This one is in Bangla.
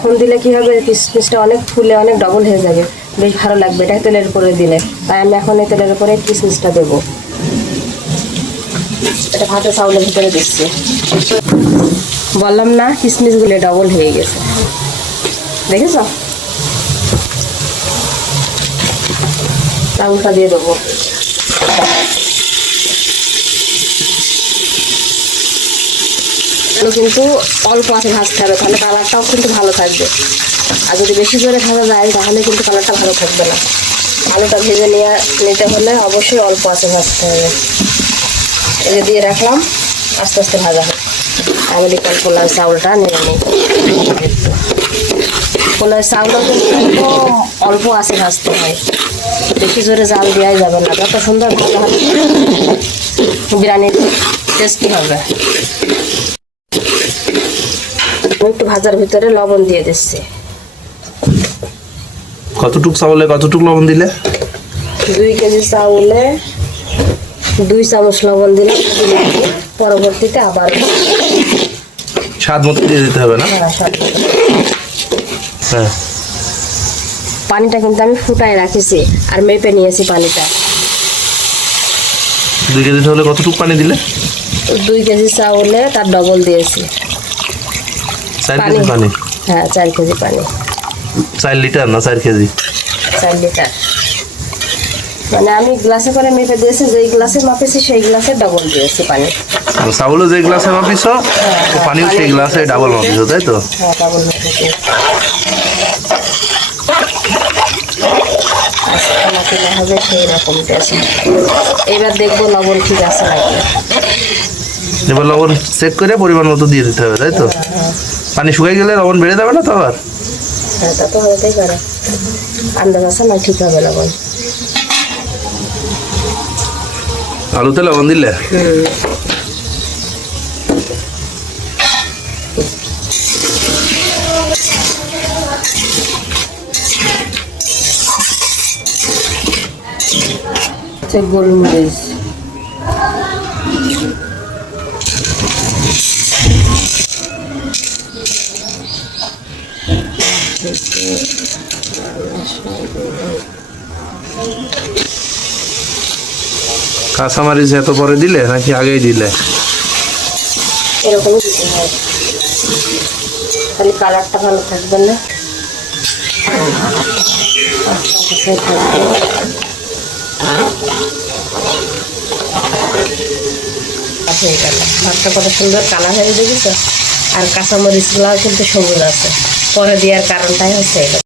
এখন দিলে কি হবে? কিসমিসটা অনেক ফুলে অনেক ডবল হয়ে যাবে। বেশ ভালো লাগবে, এটা তেলের উপরে দিলে। তাই আমি এখন এই তেলের উপরে কিসমিসটা দেবো। এটা ভাতের চাউলের ভিতরে দিচ্ছি। বললাম না, কিসমিসগুলো ডবল হয়ে গেছে। দেখেছ? চাউলটা দিয়ে দেবো। এগুলো কিন্তু অল্প আছে ভাজতে হবে, তাহলে কালারটাও কিন্তু ভালো থাকবে। আর যদি বেশি জোরে ভাজা যায়, তাহলে কিন্তু কালারটা ভালো থাকবে না। আলুটা ভেজে নিয়ে নিতে হলে অবশ্যই অল্প আছে ভাজতে হবে। যে দিয়ে রাখলাম, আস্তে আস্তে ভাজা হবে আমি লিকাল পোলার চাউলটা নিয়ে নিই। পোলার চাউলও কিন্তু অল্প আছে ভাজতে হয়। বেশি জোরে জাল দেওয়াই যাবে না। যত সুন্দর ভাজা হবে, বিরিয়ানির টেস্টি হবে। একটু ভাজার ভিতরে লবণ দিয়ে দিচ্ছি। কতটুক চাউলে কতটুক লবণ দিলে? দুই কেজি চাউলে দুই চামচ লবণ দিলাম পরবর্তীতে আবার স্বাদ মতো দিয়ে দিতে হবে না? হ্যাঁ। হ্যাঁ। পানিটা কিন্তু আমি ফুটায় রাখেছি আর মেপে নিয়েছি পানিটা। দুই কেজি হলে কতটুক পানি দিলে? দুই কেজি চাউলে তার ডবল দিয়েছি। চার কেজি পানি? হ্যাঁ চার কেজি পানি। চার লিটার না চার কেজি? চার লিটার। মানে আমি গ্লাসে করে মেপে দিয়েছি যেই গ্লাসে মাপেছি সেই গ্লাসে ডবল দিয়েছি পানি। আর চাউলও যে গ্লাসে মাপিস পানিও সেই গ্লাসে ডাবল মাপিস তাই তো? হ্যাঁ ডবল হবে সেই রকম এবার দেখব লবণ ঠিক আছে নাকি। এবার লবণ চেক করে পরিমাণ মতো দিয়ে দিতে হবে তাই তো? পানি শুকাই গেলে লবণ বেড়ে যাবে না তো আবার? হ্যাঁ তা তো হতেই পারে। আন্দাজ আছে না ঠিক হবে লবণ? আলুতে লবণ দিলে? হচ্ছে কাঁচামারিচ এত পরে দিলে নাকি আগেই দিলে? এরকমই দিতে হয়। তাহলে কালারটা ভালো থাকবে না? আচ্ছা, ভাতটা কত সুন্দর কালার হয়ে দেখেছ আর কাঁচামরিচগুলাও কিন্তু সবুজ আছে। পরে দেওয়ার কারণটাই হচ্ছে